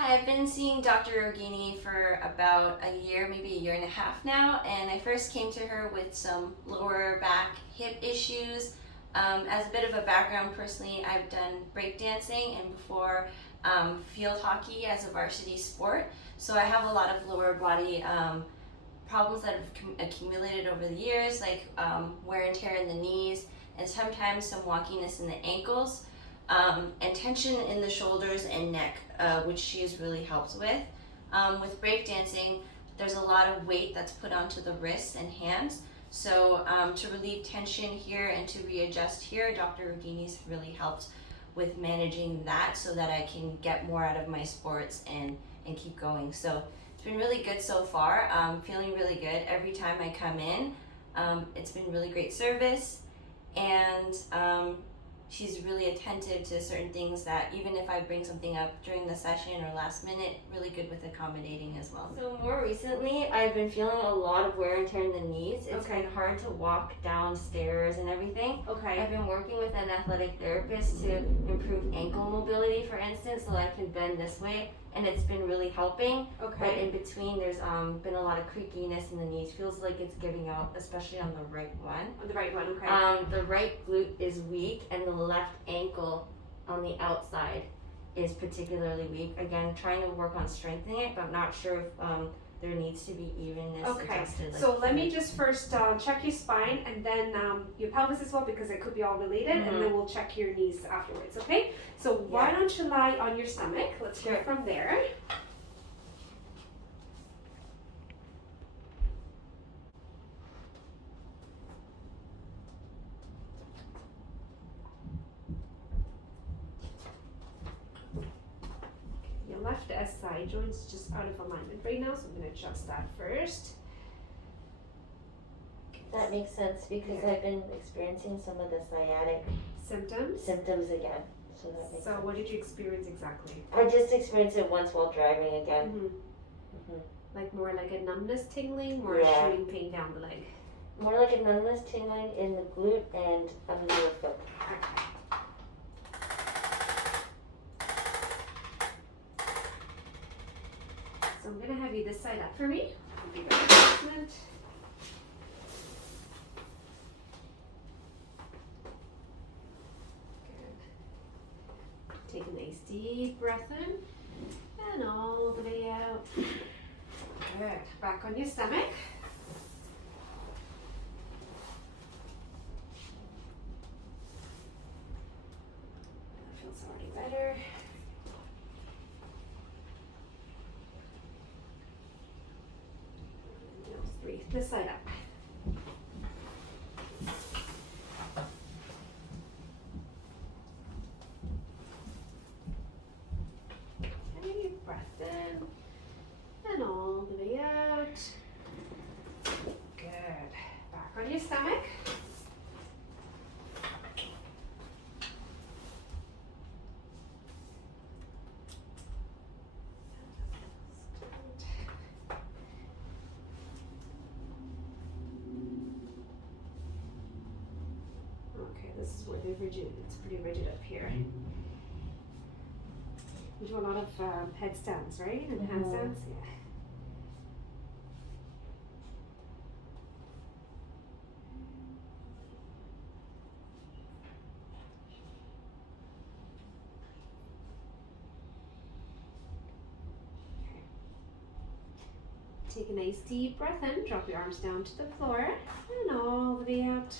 Hi, I've been seeing Dr. Rogini for about a year, maybe a year and a half now, and I first came to her with some lower back hip issues. As a bit of a background, personally, I've done breakdancing and before field hockey as a varsity sport, so I have a lot of lower body problems that have accumulated over the years, like wear and tear in the knees and sometimes some wonkiness in the ankles. And tension in the shoulders and neck, which she has really helped with. With breakdancing, there's a lot of weight that's put onto the wrists and hands. So to relieve tension here and to readjust here, Dr. Rogini's really helped with managing that so that I can get more out of my sports and keep going. So it's been really good so far. Feeling really good every time I come in. It's been really great service, and she's really attentive to certain things that even if I bring something up during the session or last minute, really good with accommodating as well. So more recently, I've been feeling a lot of wear and tear in the knees. It's been hard to walk downstairs and everything. I've been working with an athletic therapist to improve ankle mobility, for instance, so I can bend this way, and it's been really helping. But in between, there's been a lot of creakiness in the knees. Feels like it's giving out, especially on the right one. On the right one, The right glute is weak, and the left ankle on the outside is particularly weak. Again, trying to work on strengthening it, but I'm not sure if there needs to be evenness adjusted. So let me just first check your spine and then your pelvis as well, because it could be all related, and then we'll check your knees afterwards, okay? So why don't you lie on your stomach? Let's go from there. Your left SI joint's just out of alignment right now, so I'm going to adjust that first. That makes sense because I've been experiencing some of the sciatic symptoms again. So that makes sense. What did you experience exactly? I just experienced it once while driving again. Like more like a numbness tingling, or a shooting pain down the leg? More like a numbness tingling in the glute and under the foot. So I'm going to have you this side up for me. Give it an adjustment. Good. Take a nice deep breath in and all the way out. Good. Back on your stomach. That feels already better. Breathe this side up. Okay, breath in and all the way out. Good. Back on your stomach. This is where they're rigid. It's pretty rigid up here. You do a lot of headstands, right? And handstands? Yeah. Okay. Take a nice deep breath in. Drop your arms down to the floor. And all the way out.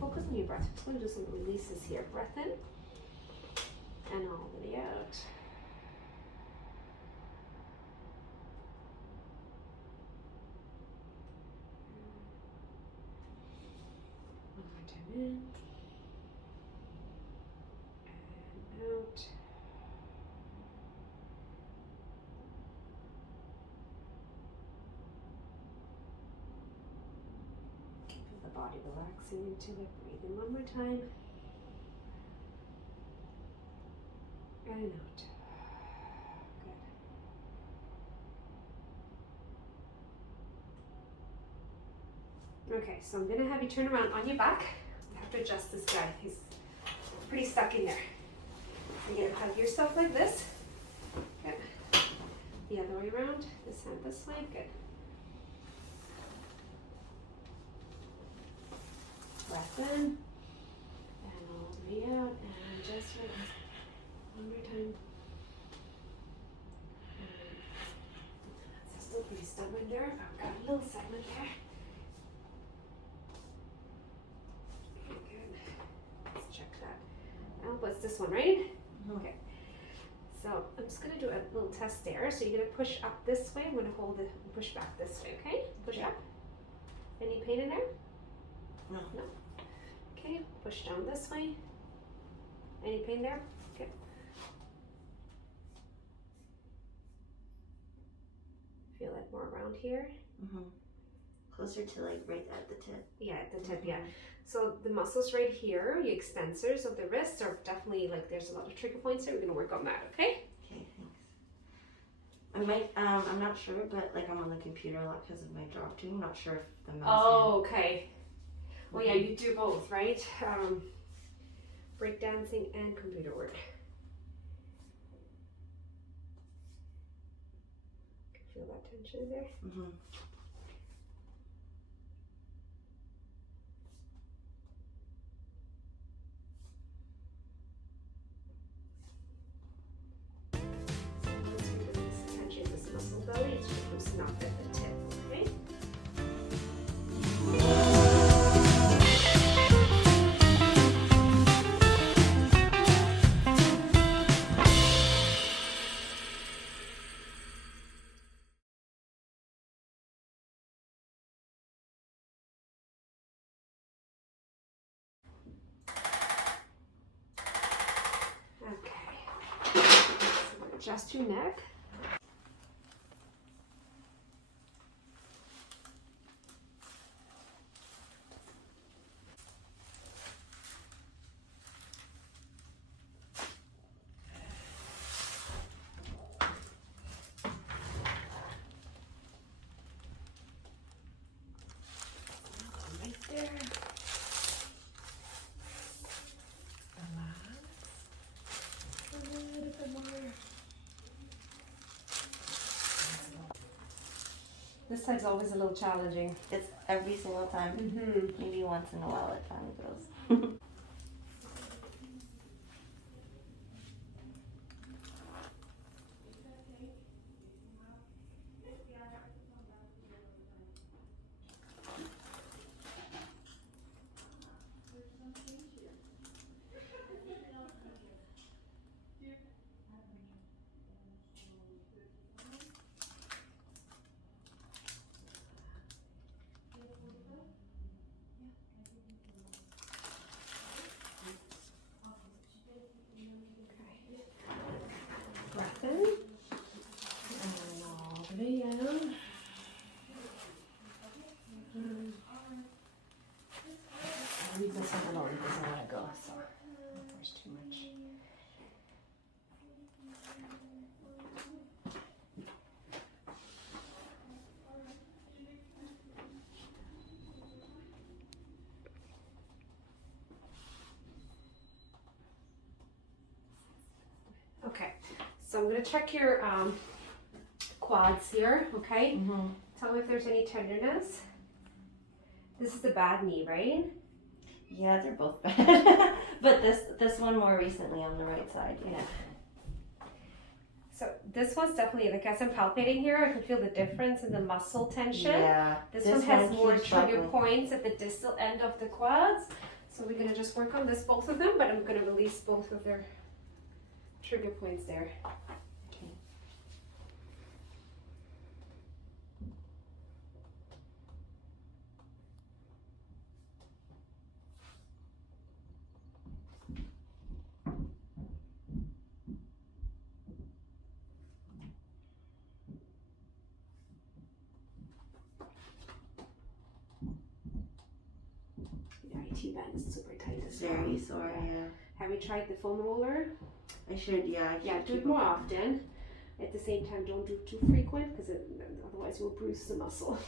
Focus on your breath. Just going to do some releases here. Breath in and all the way out. One more time in and out. Body relaxing into it. Breathe in one more time. And out. Good. Okay, so I'm going to have you turn around on your back. I have to adjust this guy. He's pretty stuck in there. So you're gonna hug yourself like this. Good. The other way around. This hand this way. Good. Breath in. And all the way out. And just relax. One more time. Still pretty stubborn there. I've got a little segment there. Okay, good. Let's check that. Now, what's this one, right? Okay. So I'm just gonna do a little test there. So you're gonna push up this way. I'm gonna hold it and push back this way, okay? Push up. Any pain in there? No. No. Okay, push down this way. Any pain there? Good. Feel it more around here. Closer to like right at the tip. Yeah, at the tip, yeah. So the muscles right here, the extensors of the wrists are definitely like there's a lot of trigger points there. We're gonna work on that, okay? Okay, thanks. I might, I'm not sure, but like I'm on the computer a lot because of my job too. I'm not sure if the mouse. Oh, okay. Well, yeah, you do both, right? Breakdancing and computer work. Feel that tension there? Once we release tension in this muscle belly, it's just loosen up at the tip, okay? Okay. So adjust your neck. Right there. Relax. A little bit more. This side's always a little challenging. It's every single time. Maybe once in a while it finally goes. Breath in. And all the way down. I'll leave this one alone because I want to go, so there's too much. Okay, so I'm going to check your quads here, okay? Tell me if there's any tenderness. This is the bad knee, right? Yeah, they're both bad. But this one more recently on the right side, yeah. So this one's definitely, like as I'm palpating here, I can feel the difference in the muscle tension. Yeah. This one has more keeps trigger buckling. points at the distal end of the quads. So we're gonna just work on this, both of them, but I'm gonna release both of their trigger points there. Okay. The IT band is super tight as well. Very sore, yeah. Have you tried the foam roller? I should, yeah. I Yeah, should do it keep more up. often. At the same time, don't do too frequent because otherwise you'll bruise the muscle.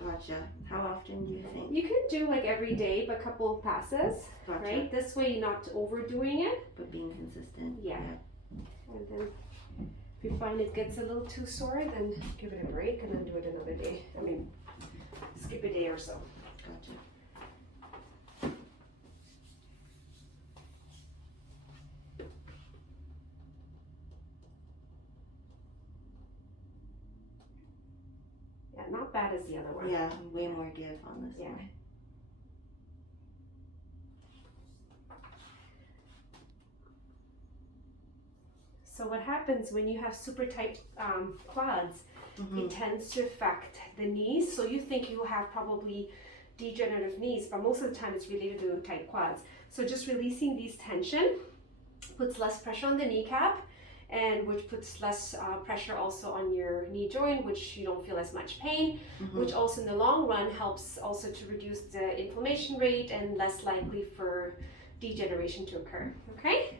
Gotcha. How often do you think? You can do like every day, but a couple of passes, Gotcha. right? This way you're not overdoing it. But being consistent. Yeah. And then if you find it gets a little too sore, then give it a break and then do it another day. I mean, skip a day or so. Gotcha. Yeah, not bad as the other one. Yeah, way more give on this Yeah. one. So what happens when you have super tight quads, it tends to affect the knees. So you think you have probably degenerative knees, but most of the time it's related to tight quads. So just releasing these tension puts less pressure on the kneecap, and which puts less pressure also on your knee joint, which you don't feel as much pain, which also in the long run helps also to reduce the inflammation rate and less likely for degeneration to occur. Okay?